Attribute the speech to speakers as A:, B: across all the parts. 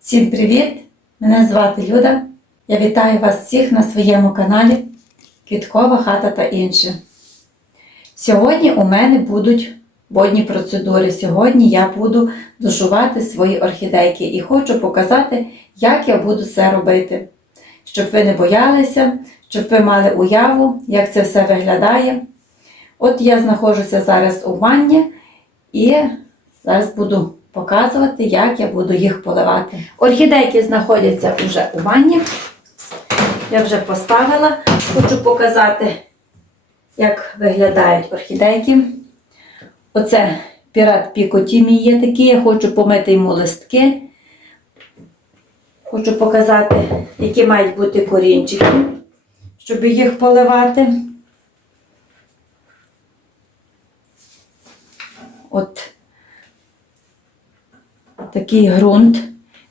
A: Всім привіт! Мене звати Люда. Я вітаю вас всіх на своєму каналі Квіткова хата та інше. Сьогодні у мене будуть водні процедури. Сьогодні я буду душувати свої орхідейки і хочу показати, як я буду це робити. Щоб ви не боялися, щоб ви мали уяву, як це все виглядає. От я знаходжуся зараз у ванні і зараз буду показувати, як я буду їх поливати. Орхідейки знаходяться вже у ванні. Я вже поставила. Хочу показати, як виглядають орхідейки. Оце пірат Пікотімі є такий. Я хочу помити йому листки. Хочу показати, які мають бути корінчики, щоб їх поливати. От такий ґрунт.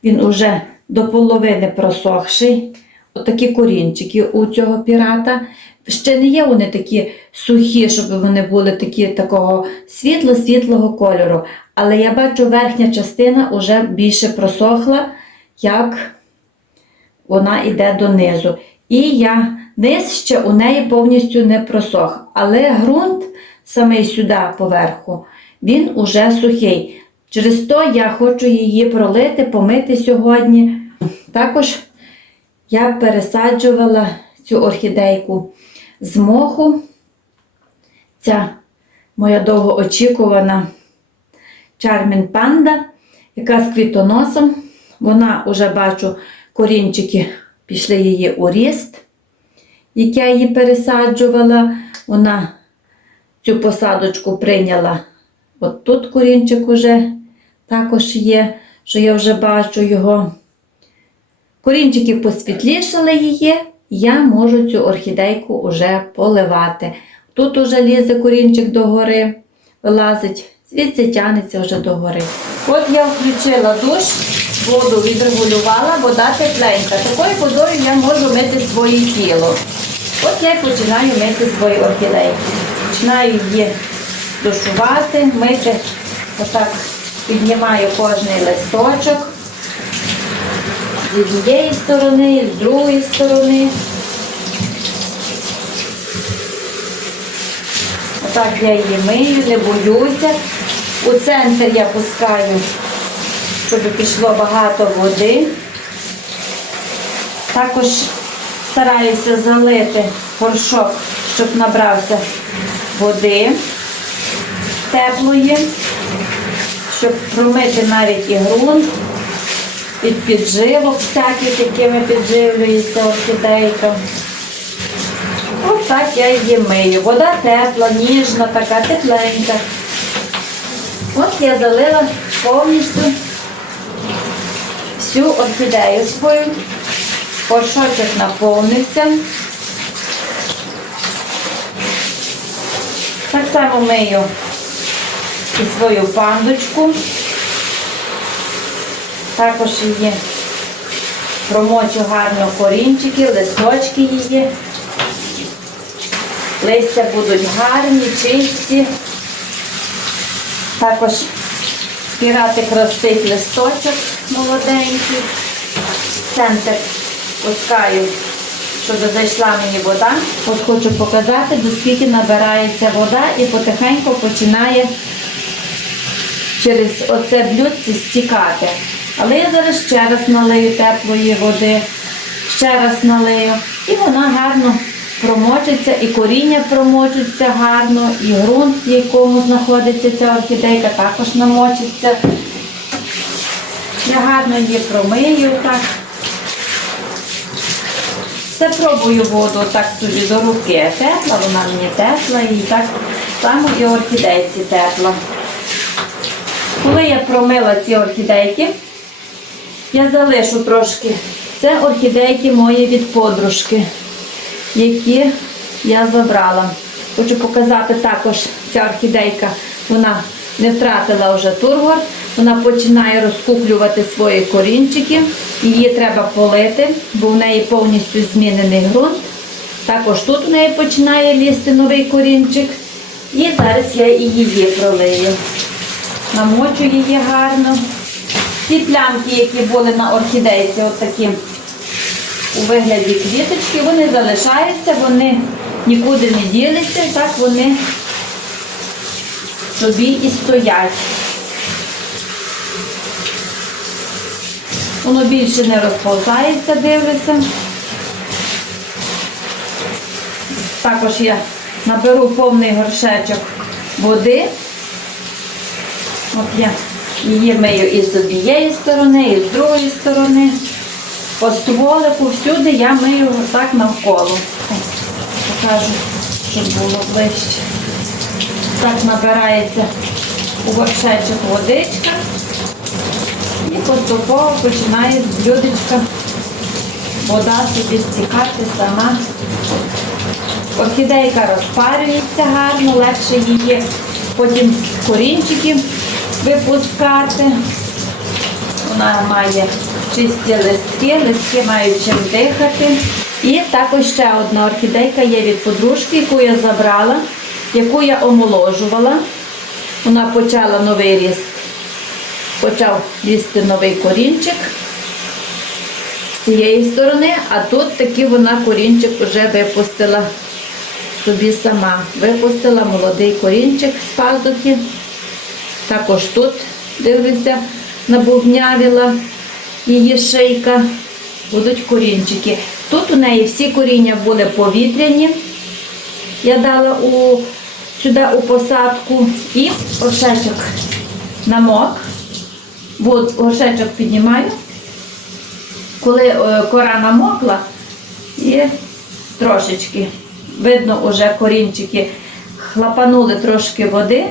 A: Він уже до половини просохший. Отакі корінчики у цього пірата. Ще не є вони такі сухі, щоб вони були такі такого світло-світлого кольору. Але я бачу, верхня частина вже більше просохла, як вона йде донизу. І я низ ще у неї повністю не просох. Але ґрунт самий сюди поверху, він уже сухий. Через то я хочу її пролити, помити сьогодні. Також я пересаджувала цю орхідейку з моху. Ця моя довгоочікувана Charmin Panda, яка з квітоносом. Вона вже бачу, корінчики пішли її у ріст, як я її пересаджувала. Вона цю посадочку прийняла. От тут корінчик уже також є, що я вже бачу його. Корінчики посвітлішали її, я можу цю орхідейку вже поливати. Тут уже лізе корінчик догори, вилазить, звідси тягнеться вже догори. От я включила душ, воду відрегулювала, вода тепленька. Такою водою я можу мити своє тіло. От я починаю мити свої орхідейки. Починаю її душувати, мити. Отак піднімаю кожний листочок. З однієї сторони, з другої сторони. Отак я її мию, не боюся. У центр я пускаю, щоб пішло багато води. Також стараюся залити горшок, щоб набрався води теплої, щоб промити навіть і ґрунт від підживок всяких, якими підживлюється орхідейка. Ось так я її мию. Вода тепла, ніжна, така тепленька. От я залила повністю всю орхідею свою. Горшочок наповнився. Так само мию і свою пандочку. Також її промочу гарно корінчики, листочки її. Листя будуть гарні, чисті. Також піратик ростить листочок молоденький. Центр пускаю, щоб зайшла мені вода. От хочу показати, до скільки набирається вода і потихеньку починає через оце блюдце стікати. Але я зараз ще раз налию теплої води, ще раз налию. І вона гарно промочиться, і коріння промочиться гарно, і ґрунт, в якому знаходиться ця орхідейка, також намочиться. Я гарно її промию так. Все пробую воду так собі до руки. Тепла, вона мені тепла і так само і орхідейці тепла. Коли я промила ці орхідейки, я залишу трошки. Це орхідейки мої від подружки, які я забрала. Хочу показати також ця орхідейка, вона не втратила вже тургор, вона починає розкуплювати свої корінчики. Її треба полити, бо в неї повністю змінений ґрунт. Також тут у неї починає лізти новий корінчик. І зараз я її пролию. Намочу її гарно. ці плямки, які були на орхідейці, отакі у вигляді квіточки, вони залишаються, вони нікуди не ділися, так вони собі і стоять. Воно більше не розповзається, дивлюся. Також я наберу повний горшечок води. От я її мию і з однієї сторони, і з другої сторони. По стволику, всюди я мию так навколо. Покажу, щоб було ближче. Так набирається у горшечок водичка. І поступово починає з блюдечка вода собі стікати сама. Орхідейка розпарюється гарно, легше її потім корінчики випускати. Вона має чисті листки, листки мають чим дихати. І також ще одна орхідейка є від подружки, яку я забрала, яку я омоложувала. Вона почала новий ріст. Почав лізти новий корінчик з цієї сторони, а тут таки вона корінчик вже випустила собі сама. Випустила молодий корінчик з пазухи. Також тут, дивлюся, набувнявіла її шийка. Будуть корінчики. Тут у неї всі коріння були повітряні. Я дала у, сюди у посадку і горшечок намок. От горшечок піднімаю. Коли е, кора намокла, і трошечки, видно, вже корінчики хлапанули трошки води.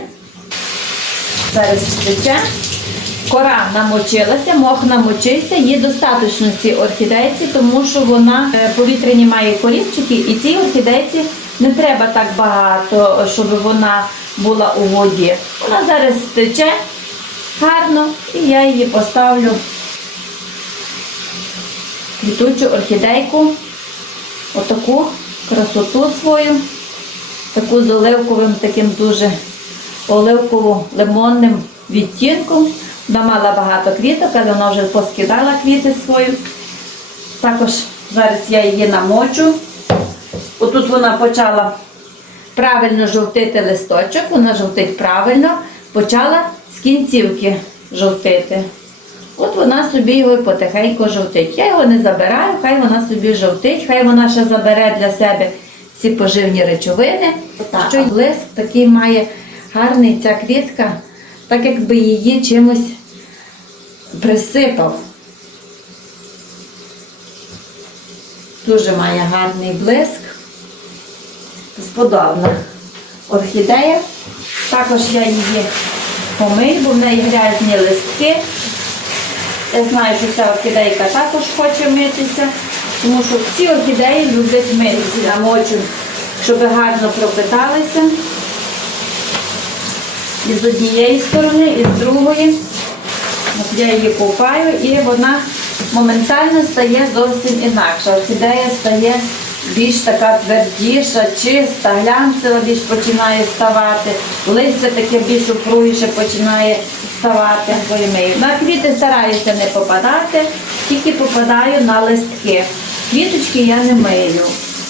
A: Зараз тече. Кора намочилася, мох намочився, їй достатньо цій орхідейці, тому що вона е, повітряні має корінчики, і цій орхідейці не треба так багато, щоб вона була у воді. Вона зараз тече гарно, і я її поставлю квітучу орхідейку, отаку красоту свою, таку з оливковим таким дуже оливково-лимонним відтінком. Вона мала багато квіток, але вона вже поскидала квіти свої. Також зараз я її намочу. Отут вона почала правильно жовтити листочок, вона жовтить правильно, почала з кінцівки жовтити. От вона собі його потихеньку жовтить. Я його не забираю, хай вона собі жовтить, хай вона ще забере для себе ці поживні речовини. Що й блиск такий має гарний ця квітка, так якби її чимось присипав. Дуже має гарний блиск. Сподобна орхідея. Також я її помию, бо в неї грязні листки. Я знаю, що ця орхідейка також хоче митися, тому що всі орхідеї люблять митися, намочу, щоб гарно пропиталися. І з однієї сторони, і з другої. От я її купаю і вона моментально стає зовсім інакша. Орхідея стає більш така твердіша, чиста, глянцева більш починає ставати, листя таке більш упругіше починає ставати. Виймию. На квіти стараюся не попадати, тільки попадаю на листки. Квіточки я не мию.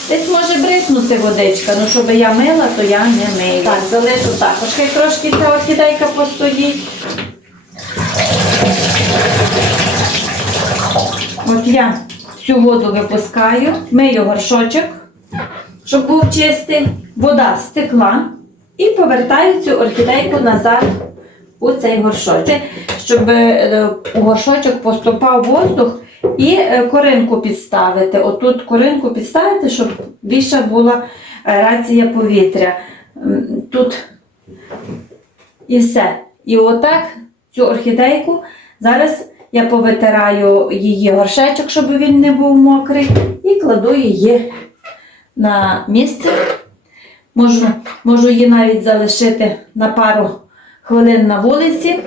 A: Десь може бриснути водичка, ну щоб я мила, то я не мию. Так, залишу також. Хай трошки ця орхідейка постоїть. От я всю воду випускаю, мию горшочок, щоб був чистий, вода стекла і повертаю цю орхідейку назад у цей горшочок, щоб е, у горшочок поступав воздух і е, коринку підставити. Отут коринку підставити, щоб більша була рація повітря. Тут і все. І отак цю орхідейку зараз я повитираю її горшечок, щоб він не був мокрий, і кладу її на місце. Можу, можу її навіть залишити на пару хвилин на вулиці.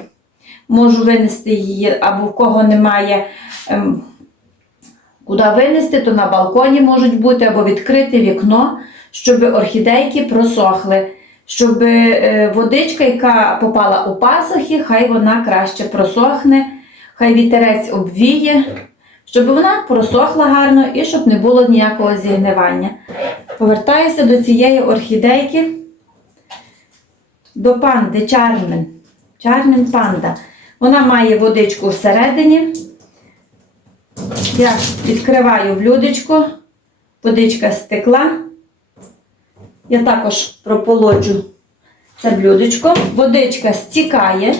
A: Можу винести її, або в кого немає ем, куди винести, то на балконі можуть бути, або відкрити вікно, щоб орхідейки просохли. Щоб е, водичка, яка попала у пасохи, хай вона краще просохне, хай вітерець обвіє, щоб вона просохла гарно і щоб не було ніякого зігнивання. Повертаюся до цієї орхідейки, до панди Чармен. Чармен панда. Вона має водичку всередині. Я відкриваю блюдечко, водичка стекла. Я також прополоджу це блюдечко. Водичка стікає.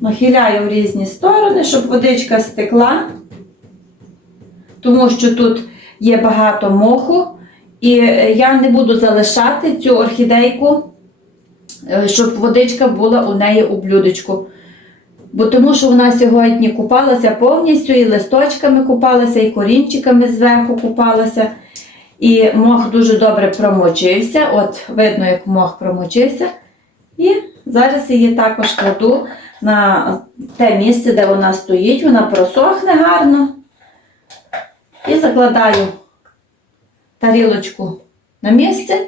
A: Нахиляю в різні сторони, щоб водичка стекла, тому що тут є багато моху, і е, я не буду залишати цю орхідейку, щоб водичка була у неї у блюдечку. Бо тому що вона сьогодні купалася повністю, і листочками купалася, і корінчиками зверху купалася. І мох дуже добре промочився. От видно, як мох промочився. І зараз її також кладу на те місце, де вона стоїть. Вона просохне гарно. І закладаю тарілочку на місце.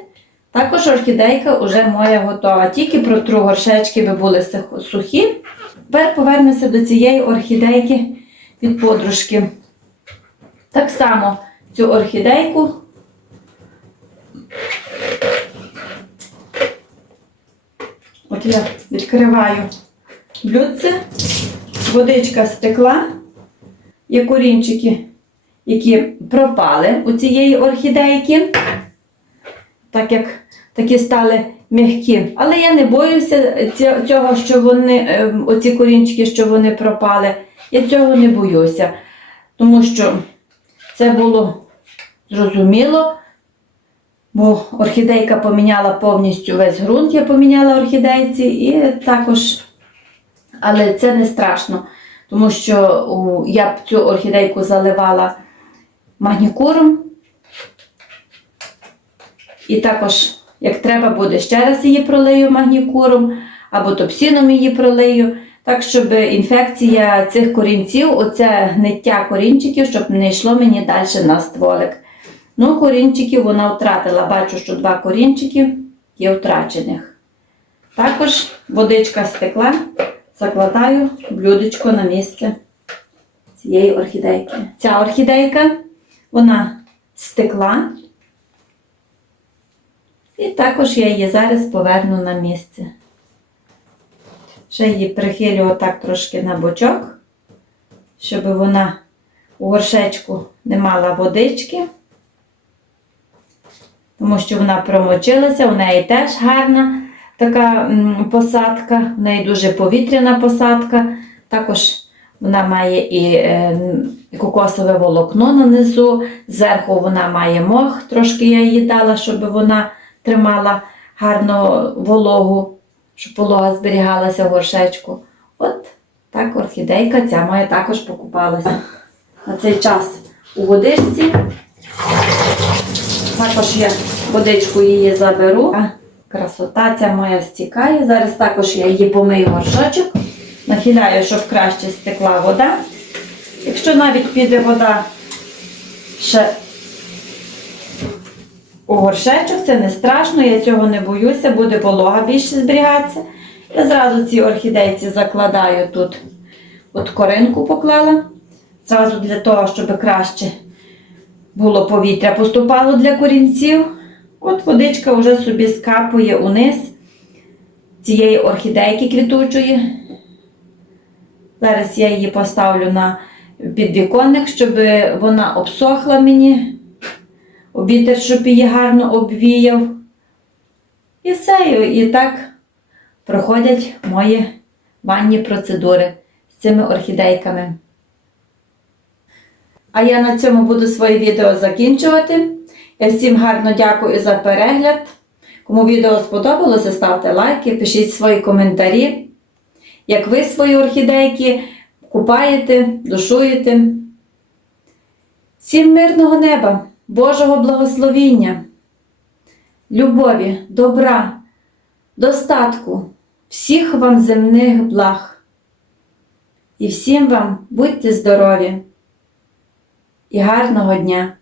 A: Також орхідейка вже моя готова. Тільки протру горшечки, би були сухі. Тепер повернемося до цієї орхідейки від подружки. Так само цю орхідейку От я відкриваю блюдце, водичка стекла, є корінчики, які пропали у цієї орхідейки, так як такі стали м'які. Але я не боюся цього, що вони, ем, оці корінчики, що вони пропали. Я цього не боюся, тому що це було зрозуміло. Бо орхідейка поміняла повністю весь ґрунт, я поміняла орхідейці, і також, але це не страшно, тому що я б цю орхідейку заливала магнікуром. І також, як треба буде, ще раз її пролию магнікуром або топсіном її пролию, так, щоб інфекція цих корінців, оце гниття корінчиків, щоб не йшло мені далі на стволик. Ну, корінчиків вона втратила. Бачу, що два корінчики є втрачених. Також водичка стекла, закладаю блюдечко на місце цієї орхідейки. Ця орхідейка, вона стекла. І також я її зараз поверну на місце. Ще її прихилю отак трошки на бочок, щоб вона у горшечку не мала водички тому що вона промочилася, у неї теж гарна така посадка, в неї дуже повітряна посадка. Також вона має і е, кокосове волокно на низу, зверху вона має мох, трошки я їй дала, щоб вона тримала гарно вологу, щоб волога зберігалася в горшечку. От так орхідейка ця моя також покупалася. На цей час у водичці. Також я водичку її заберу. А, Красота ця моя стікає. Зараз також я її помию горшочок. Нахиляю, щоб краще стекла вода. Якщо навіть піде вода ще у горшечок, це не страшно, я цього не боюся, буде волога більше зберігатися. Я зразу ці орхідейці закладаю тут. От коринку поклала. Зразу для того, щоб краще було повітря поступало для корінців. От водичка вже собі скапує униз цієї орхідейки квітучої. Зараз я її поставлю на підвіконник, щоб вона обсохла мені. Обітер, щоб її гарно обвіяв. І все. І так проходять мої ванні процедури з цими орхідейками. А я на цьому буду своє відео закінчувати. Я всім гарно дякую за перегляд. Кому відео сподобалося, ставте лайки, пишіть свої коментарі. Як ви свої орхідейки купаєте, душуєте. Всім мирного неба, Божого благословіння, любові, добра, достатку, всіх вам земних благ. І всім вам будьте здорові! і гарного дня!